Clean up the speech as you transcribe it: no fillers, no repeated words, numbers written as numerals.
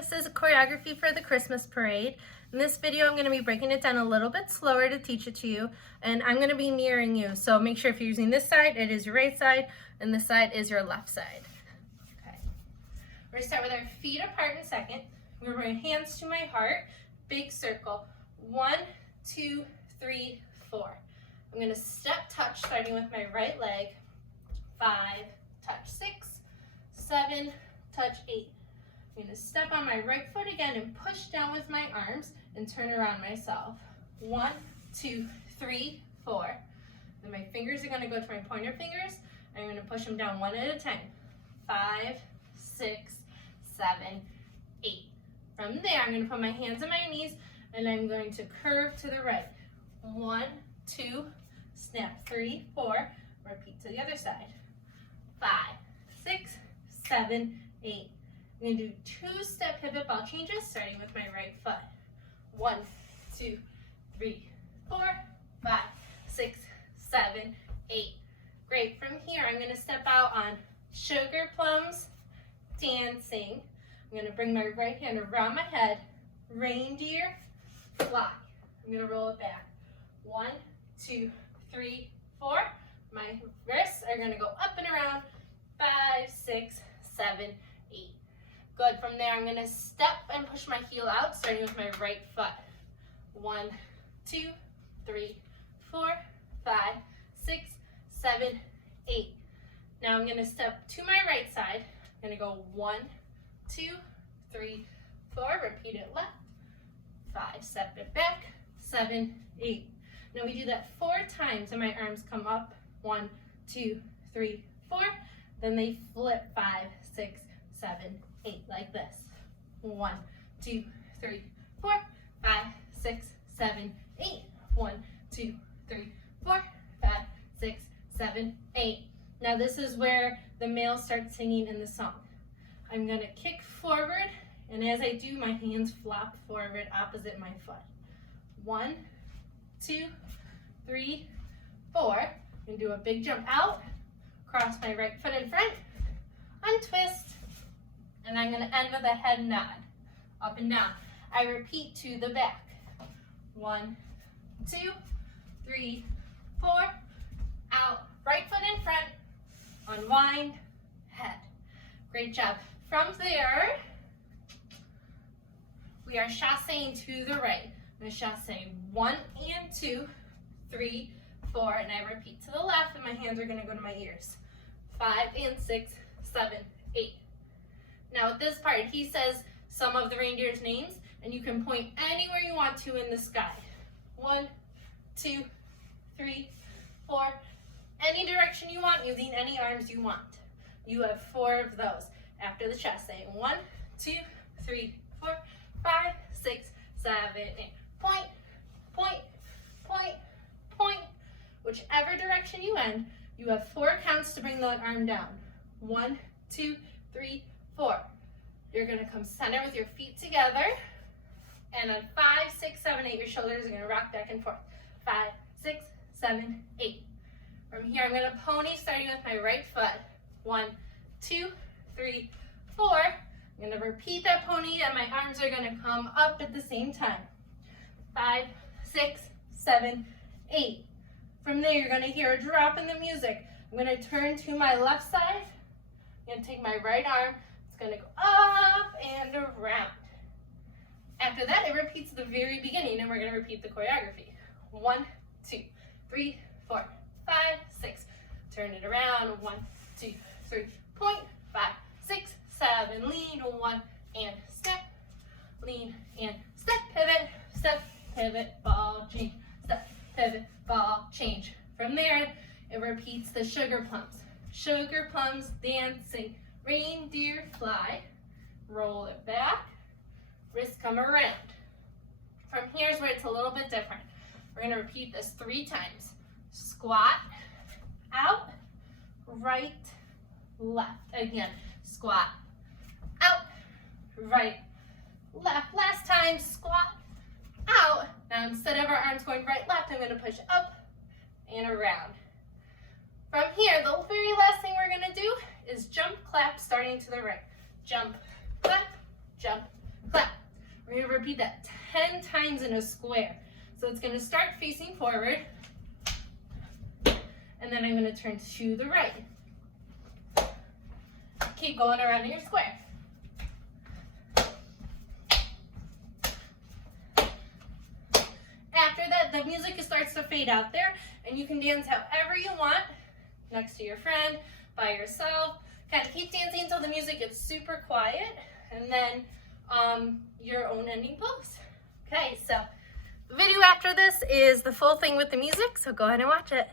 this is choreography for the Christmas parade. In this video, I'm going to be breaking it down a little bit slower to teach it to you, and I'm going to be mirroring you. So make sure if you're using this side, it is your right side, and this side is your left side. Okay. We're going to start with our feet apart in a second. We're going to bring hands to my heart, big circle. 1, 2, 3, 4. I'm going to step touch, starting with my right leg. 5, touch 6, 7, touch 8. I'm going to step on my right foot again and push down with my arms and turn around myself. 1, 2, 3, 4. Then my fingers are going to go to my pointer fingers. I'm going to push them down one at a time. 5, 6, 7, 8. From there, I'm going to put my hands on my knees and I'm going to curve to the right. 1, 2, snap, 3, 4. Repeat to the other side. 5, 6, 7, 8. I'm going to do 2-step pivot ball changes, starting with my right foot. 1, 2, 3, 4, 5, 6, 7, 8. Great. From here, I'm going to step out on sugar plums, dancing. I'm going to bring my right hand around my head, reindeer, fly. I'm going to roll it back. 1, 2, 3, 4. My wrists are going to go up and around. 5, 6, 7, 8. Good. From there, I'm going to step and push my heel out, starting with my right foot. 1, 2, 3, 4, 5, 6, 7, 8. Now I'm going to step to my right side. I'm going to go 1, 2, 3, 4. Repeat it left. 5, step it back. 7, 8. Now we do that 4 times, and my arms come up. 1, 2, 3, 4. Then they flip 5, 6, 7, 8, like this. 1, 2, 3, 4, 5, 6, 7, 8. 1, 2, 3, 4, 5, 6, 7, 8. Now this is where the male starts singing in the song. I'm going to kick forward, and as I do, my hands flop forward opposite my foot. 1, 2, 3, 4. I'm going to do a big jump out, cross my right foot in front, untwist, and I'm going to end with a head nod, up and down. I repeat to the back. 1, 2, 3, 4, out, right foot in front, unwind, head. Great job. From there, we are chassing to the right. I'm going to chasse 1 and 2, 3, 4, and I repeat to the left, and my hands are going to go to my ears. 5 and 6, 7, 8. Now at this part, he says some of the reindeer's names, and you can point anywhere you want to in the sky. 1, 2, 3, 4. Any direction you want, using any arms you want. You have 4 of those. After the chasse, 1, 2, 3, 4, 5, 6, 7, 8. Point, point, point, point. Whichever direction you end, you have 4 counts to bring that arm down. 1, 2, 3, 4. You're going to come center with your feet together. And on 5, 6, 7, 8, your shoulders are going to rock back and forth. 5, 6, 7, 8. From here, I'm going to pony, starting with my right foot. 1, 2, 3, 4. I'm going to repeat that pony, and my arms are going to come up at the same time. 5, 6, 7, 8. From there, you're going to hear a drop in the music. I'm going to turn to my left side. I'm going to take my right arm. It's going to go up and around. After that, it repeats the very beginning, and we're going to repeat the choreography. 1, 2, 3, 4, 5, 6. Turn it around. 1, 2, 3. Point. 5, 6, 7. Lean. 1 and step. Lean and step. Pivot. Step. Pivot. Ball. Change. Step. Pivot. Ball. Change. From there, it repeats the sugar plums. Sugar plums, dancing, reindeer, fly. Roll it back. Wrists come around. From here's where it's a little bit different. We're going to repeat this 3 times. Squat, out, right, left. Again, squat, out, right, left. Last time, squat, out. Now instead of our arms going right, left, I'm going to push up and around. From here, the very last thing we're going to do is jump, clap, starting to the right. Jump, clap, jump, clap. We're going to repeat that 10 times in a square. So it's going to start facing forward, and then I'm going to turn to the right. Keep going around in your square. After that, the music starts to fade out there, and you can dance however you want, next to your friend, by yourself. Kind of keep dancing until the music gets super quiet, and then your own ending pose. Okay, so the video after this is the full thing with the music, so go ahead and watch it.